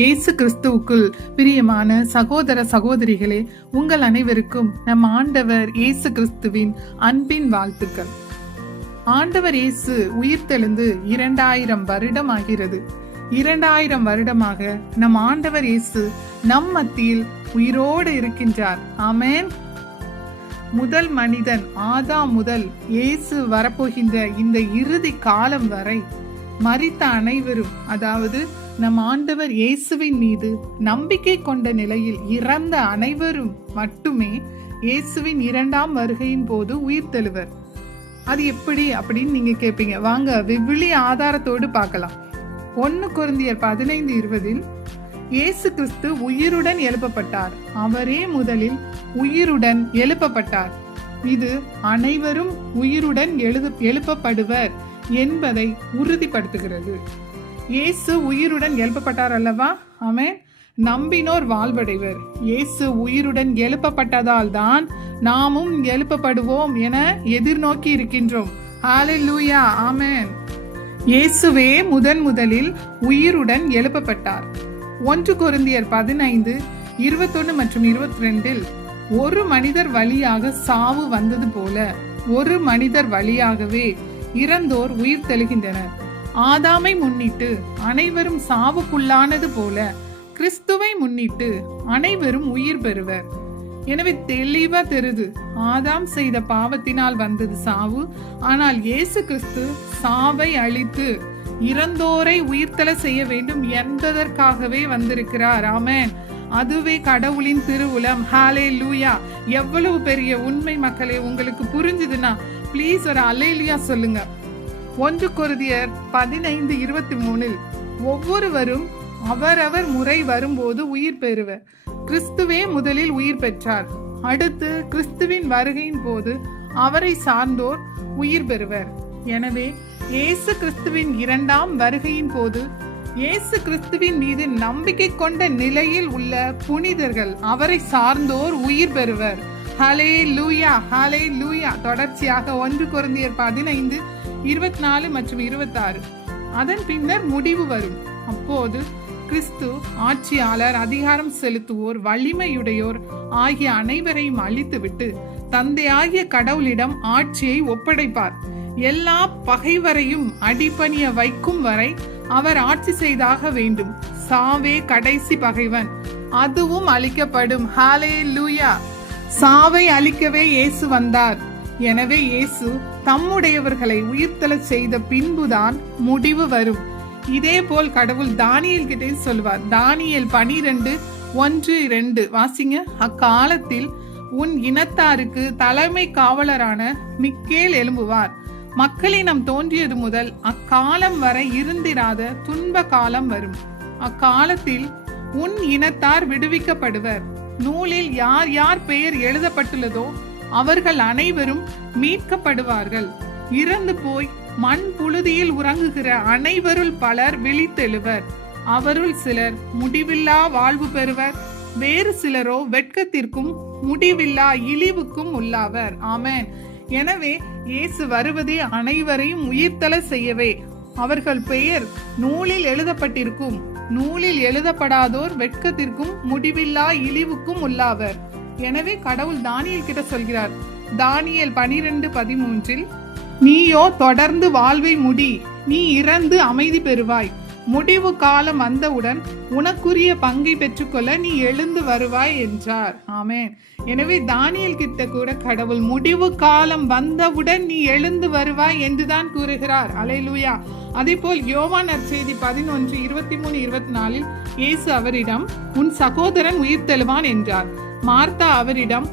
இயேசு கிறிஸ்துவுக்குள் பிரியமான சகோதர சகோதரிகளே, உங்கள் அனைவருக்கும் நம் ஆண்டவர் இயேசு கிறிஸ்துவின் அன்பின் வாழ்த்துக்கள். ஆண்டவர் இயேசு உயிர்த்தெழுந்து 2000 வருடம் ஆகிறது. 2000 வருடமாக நம் ஆண்டவர் இயேசு நம் மத்தியில் உயிரோடு இருக்கின்றார். ஆமென். முதல் மனிதன் ஆதாம் முதல் இயேசு வரப்போகின்ற இந்த இறுதி காலம் வரை மரித்த அனைவரும், அதாவது நம் ஆண்டவர் இயேசுவின் மீது நம்பிக்கை கொண்ட நிலையில் இறந்த அனைவரும் மட்டுமே இயேசுவின் 2ஆம் வருகையின் போது உயிர்த்தெழுவர். அது எப்படி அப்படின்னு நீங்க கேட்பீங்க. வாங்க விவிலிய ஆதாரத்தோடு பார்க்கலாம். 1 கொரிந்தியர் 15:20 இயேசு கிறிஸ்து உயிருடன் எழுப்பப்பட்டார். அவரே முதலில் உயிருடன் எழுப்பப்பட்டார். இது அனைவரும் உயிருடன் எழுப்பப்படுவர் என்பதை உறுதிப்படுத்துகிறது. இயேசு உயிருடன் எழுப்பப்பட்டார் அல்லவா? ஆமென். நம்பினோர் வாழ்வடைவர். இயேசு உயிருடன் எழுப்பப்பட்டதால் தான் நாமும் எழுப்பப்படுவோம் என எதிர்நோக்கி இருக்கின்றோம். ஹல்லேலூயா, ஆமென். இயேசுவே முதலில் உயிருடன் எழுப்பப்பட்டார். 1 கொரிந்தியர் 15:21 மற்றும் 22 ஒரு மனிதர் வழியாக சாவு வந்தது போல ஒரு மனிதர் வழியாகவே இறந்தோர் உயிர் தெழுகின்றனர். ஆதாமை முன்னிட்டு அனைவரும் சாவுக்குள்ளானது போல கிறிஸ்துவை முன்னிட்டு அனைவரும் உயிர் பெறுவர். எனவே தெளிவா தெரிது, ஆதாம் செய்த பாவத்தினால் வந்தது சாவு. ஆனால் இயேசு கிறிஸ்து சாவை அழித்து இறந்தோரை உயிர்த்தெழ செய்ய வேண்டும் என்பதற்காகவே வந்திருக்கிறார். ஆமென். அதுவே கடவுளின் திருவுளம். ஹல்லேலூயா. எவ்வளவு பெரிய உண்மை மக்களே! உங்களுக்கு புரிஞ்சுதுன்னா ப்ளீஸ் ஒரு அல்லேலூயா சொல்லுங்க. 1 கொரிந்தியர் 15:23 ஒவ்வொருவரும் அவரவர் முறை வரும்போது உயிர் பெறுவர். கிறிஸ்துவே முதலில் உயிர் பெற்றார். அடுத்து கிறிஸ்துவின் வருகையின் போது அவரை சார்ந்தோர் உயிர் பெறுவர். எனவே இயேசு கிறிஸ்துவின் 2ஆம் வருகையின் போது இயேசு கிறிஸ்துவின் மீது நம்பிக்கை கொண்ட நிலையில் உள்ள புனிதர்கள், அவரை சார்ந்தோர் உயிர் பெறுவர். ஹல்லேலூயா, ஹல்லேலூயா. தொடர்ச்சியாக 1 கொரிந்தியர் 15:24 மற்றும் 26 அதன் பின்னர் முடிவு வரும். அப்போது கிறிஸ்து ஆட்சியாளர், அதிகாரம் செலுத்துவோர், வலிமையுடையோர் ஆகிய அனைவரையும் அழித்துவிட்டு தந்தையாகிய கடவுளிடம் ஆட்சியை ஒப்படைப்பார். எல்லா பகைவரையும் அடிபணிய வைக்கும் வரை அவர் ஆட்சி செய்தாக வேண்டும். சாவே கடைசி பகைவன், அதுவும் அழிக்கப்படும். ஹல்லேலூயா. சாவை அழிக்கவே இயேசு வந்தார். எனவே இயேசு தம்முடையவர்களை உயிர்த்தெழச் செய்த பின்புதான் முடிவு வரும். இதே போல் கடவுள் தானியேல் கிட்டே சொல்வார். தானியேல் 12:1-2 வாசிங்க. அக்காலத்தில் உன் இனத்தாருக்கு தலைமை காவலரான மிக்கேல் எழும்புவார். மக்களினம் தோன்றியது முதல் அக்காலம் வரை இருந்திராத துன்ப காலம் வரும். அக்காலத்தில் உன் இனத்தார் விடுவிக்கப்படுவர். நூலில் யார் யார் பெயர் எழுதப்பட்டுள்ளதோ அவர்கள் அனைவரும் மீட்கப்படுவார்கள். இறந்து போய் மண் புழுதியில் உறங்குகிற அனைவருள் பலர் விழித்தெழுவர். அவருள் சிலர் முடிவில்லா வாழ்வு பெறுவர், வேறு சிலரோ வெட்கத்திற்கும் முடிவில்லா இழிவுக்கும் உள்ளாவர். ஆமென். எனவே இயேசு வருவதே அனைவரையும் உயிர்த்தெழ செய்யவே. அவர்கள் பெயர் நூலில் எழுதப்பட்டிருக்கும். நூலில் எழுதப்படாதோர் வெட்கத்திற்கும் முடிவில்லா இழிவுக்கும் உள்ளாவர். எனவே கடவுள் தானியேல் கிட்ட சொல்கிறார். தானியேல் 12:13 நீயோ தொடர்ந்து வாழ்வை முடி, நீ இறந்து அமைதி பெறுவாய். முடிவு காலம் வந்தவுடன் உனக்குரிய பங்கை பெற்றுக்கொள்ள நீ எழுந்து வருவாய் என்றார். ஆமென். எனவே தானியேல் கிட்ட கூட கடவுள் முடிவு காலம் வந்தவுடன் நீ எழுந்து வருவாய் என்றுதான் கூறுகிறார். அல்லேலூயா. அதே போல் யோவான் நற்செய்தி 11:23-24 இயேசு அவரிடம் உன் சகோதரன் உயிர்த்தெழுவான் என்றார். மார்த்தா அவரிடம்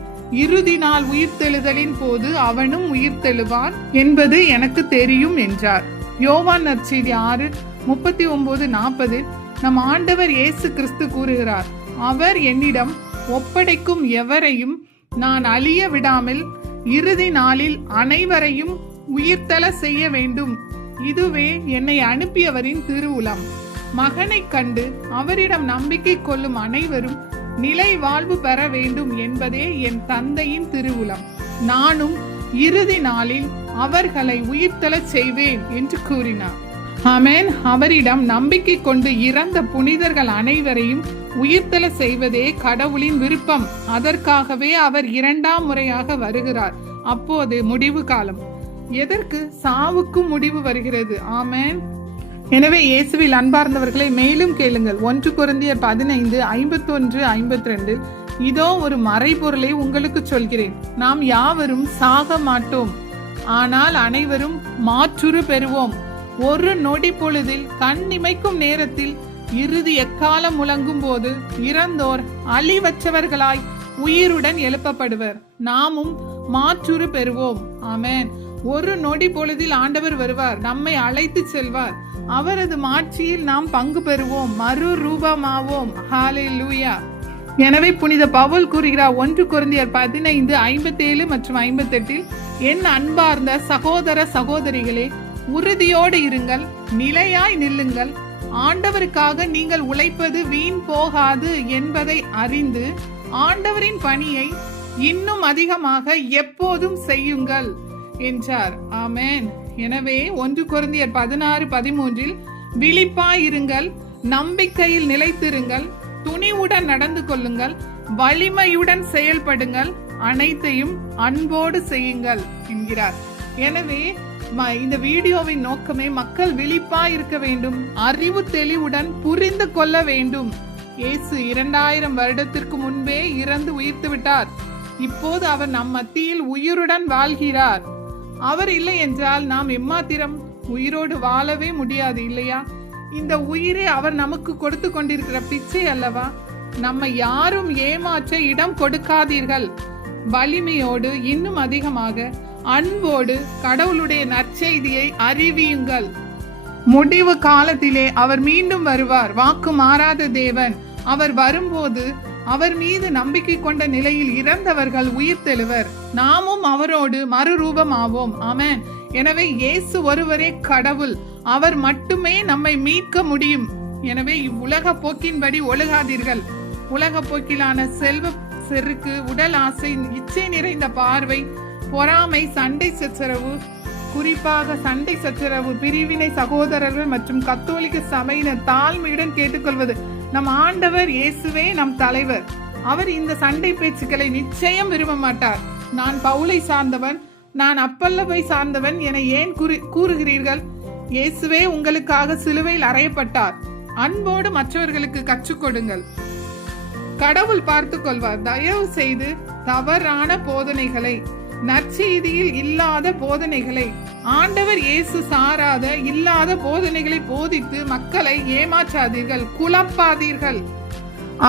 இறுதி நாள் உயிர்த்தெழுதலின் போது அவனும் உயிர்த்தெழுவான் என்பது எனக்கு தெரியும் என்றார். யோவான் நற்செய்தி 6:39-40 நம் ஆண்டவர் இயேசு கிறிஸ்து கூறுகிறார். அவர் என்னிடம் ஒப்படைக்கும் எவரையும் நான் அழிய விடாமல் இறுதி நாளில் அனைவரையும் உயிர்த்தெழ செய்ய வேண்டும். இதுவே என்னை அனுப்பியவரின் திருவுளம். மகனை கண்டு அவரிடம் நம்பிக்கை கொள்ளும் அனைவரும் நிலை வாழ்வு பெற வேண்டும் என்பதே என் தந்தையின் திருவுளம். நானும் இறுதி நாளில் அவர்களை உயிர்த்தெழச் செய்வேன் என்று கூறினார். ஆமென். அவரிடம் நம்பிக்கை கொண்டு இறந்த புனிதர்கள் அனைவரையும் உயிர்த்தெழ செய்வதே கடவுளின் விருப்பம். அதற்காகவே அவர் 2ஆம் முறையாக வருகிறார். அப்போது முடிவு காலம். எதற்கு? சாவுக்கும் முடிவு வருகிறது. ஆமென். எனவே இயேசுவில் அன்பார்ந்தவர்களை மேலும் கேளுங்கள். 1 கொரிந்தியர் 15:51-52 இதோ ஒரு மறைபொருளை உங்களுக்கு சொல்கிறேன். நாம் யாவரும் சாக மாட்டோம், ஆனால் அனைவரும் மாற்றுரு பெறுவோம். ஒரு நொடி பொழுதில் கண் இமைக்கும் நேரத்தில் இறுதி எக்காலம் முழங்கும் போது இறந்தோர் அழிவற்றவர்களாய் உயிருடன் எழுப்பப்படுவர். நாமும் மாற்றுரு பெறுவோம். ஆமென். ஒரு நொடி பொழுதில் ஆண்டவர் வருவார், நம்மை அழைத்து செல்வார். அவரது மாட்சியில் நாம் பங்கு பெறுவோம், மறு ரூபமாவோம். ஹல்லேலூயா. எனவே புனித பவுல் கூறுகிறார் 1 கொரிந்தியர் 15:57 மற்றும் 58 என் அன்பார்ந்த சகோதர சகோதரிகளே, உறுதியோடு இருங்கள், நிலையாய் நில்லுங்கள். ஆண்டவருக்காக நீங்கள் உழைப்பது வீண் போகாது என்பதை அறிந்து ஆண்டவரின் பணியை இன்னும் அதிகமாக எப்போதும் செய்யுங்கள் என்றார். ஆமென். எனவே 1 கொரிந்தியர் 16:13 விழிப்பாயிருங்கள், நம்பிக்கையில் நிலைத்திருங்கள், துணிவுடன் நடந்து கொள்ளுங்கள், வலிமையுடன் செயல்படுங்கள், அனைத்தையும் அன்போடு செய்யுங்கள் என்கிறார். எனவே இந்த வீடியோவின் நோக்கமே மக்கள் விழிப்பா இருக்க வேண்டும், அறிவு தெளிவுடன் புரிந்து கொள்ள வேண்டும். இயேசு 2000 வருடத்திற்கு முன்பே இறந்து உயிர்த்து விட்டார். இப்போது அவர் நம் மத்தியில் உயிருடன் வாழ்கிறார். அவர் இல்லை என்றால் நாம் எம்மாத்திரம் உயிரோடு வாழவே முடியாது, இல்லையா? இந்த உயிரை அவர் நமக்கு கொடுத்து கொண்டிருக்கிற பிச்சை அல்லவா? நம்மை யாரும் ஏமாற்ற இடம் கொடுக்காதீர்கள். வலிமையோடு இன்னும் அதிகமாக அன்போடு கடவுளுடைய நற்செய்தியை அறிவியுங்கள். முடிவு காலத்திலே அவர் மீண்டும் வருவார். வாக்கு மாறாத தேவன். அவர் வரும்போது அவர் மீது நம்பிக்கை கொண்ட நிலையில் இறந்தவர்கள் உயிர்த்தெழுவர். நாமும் அவரோடு மறுரூபமாவோம். ஆமென். எனவே இயேசு ஒருவரே கடவுள். அவர் மட்டுமே நம்மை மீட்க முடியும். எனவே இவ்வுலக போக்கின்படி ஒழுகாதீர்கள். உலக போக்கிலான செல்வ செருக்கு, உடல் ஆசை, இச்சை நிறைந்த பார்வை, பொறாமை, சண்டை சச்சரவு, குறிப்பாக சண்டை சச்சரவு, பிரிவினை, சகோதரர்கள் மற்றும் கத்தோலிக்க சபையினர் தாழ்மையுடன் கேட்டுக்கொள்வது. நம் ஆண்டவர் இயேசுவே நம் தலைவர். அவர் இந்த சண்டை பேச்சுக்களை நிச்சயம் விரும்ப மாட்டார். நான் பவுலை சார்ந்தவன், நான் அப்பல்லவை சார்ந்தவன் என ஏன் கூறுகிறீர்கள்? இயேசுவே உங்களுக்காக சிலுவையில் அறையப்பட்டார். அன்போடு மற்றவர்களுக்கு கற்றுக் கொடுங்கள். கடவுள் பார்த்துக் கொள்வார். தயவு செய்து தவறான போதனைகளை, நற்செய்தியில் இல்லாத போதனைகளை, ஆண்டவர் இயேசு சாராத இல்லாத போதனைகளை போதித்து மக்களை ஏமாற்றாதீர்கள், குழப்பாதீர்கள்.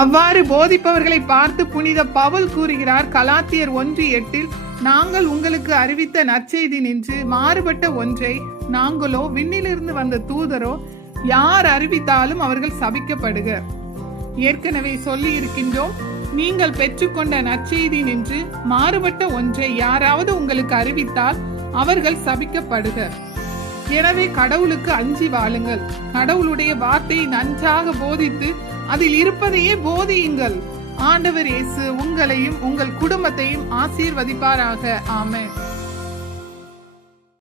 அவ்வாறு போதிப்பவர்களை பார்த்து புனித பவுல் கூறுகிறார் கலாத்தியர் 1:8 நாங்கள் உங்களுக்கு அறிவித்த நற்செய்தி நின்று மாறுபட்ட ஒன்றை நாங்களோ விண்ணிலிருந்து வந்த தூதரோ யார் அறிவித்தாலும் அவர்கள் சபிக்கப்படுக. ஏற்கனவே சொல்லி இருக்கின்றோம், நீங்கள் பெற்றுக்கொண்ட நற்செய்தி நின்று மாறுபட்ட ஒன்றை யாராவது உங்களுக்கு அறிவித்தால் அவர்கள் சபிக்கப்படுக. எனவே கடவுளுக்கு அஞ்சி வாழுங்கள். கடவுளுடைய வார்த்தையை நன்றாக போதித்து அதில் இருப்பதையே போதியுங்கள். ஆண்டவர் இயேசு உங்களையும் உங்கள் குடும்பத்தையும் ஆசீர்வதிப்பாராக. ஆமென்.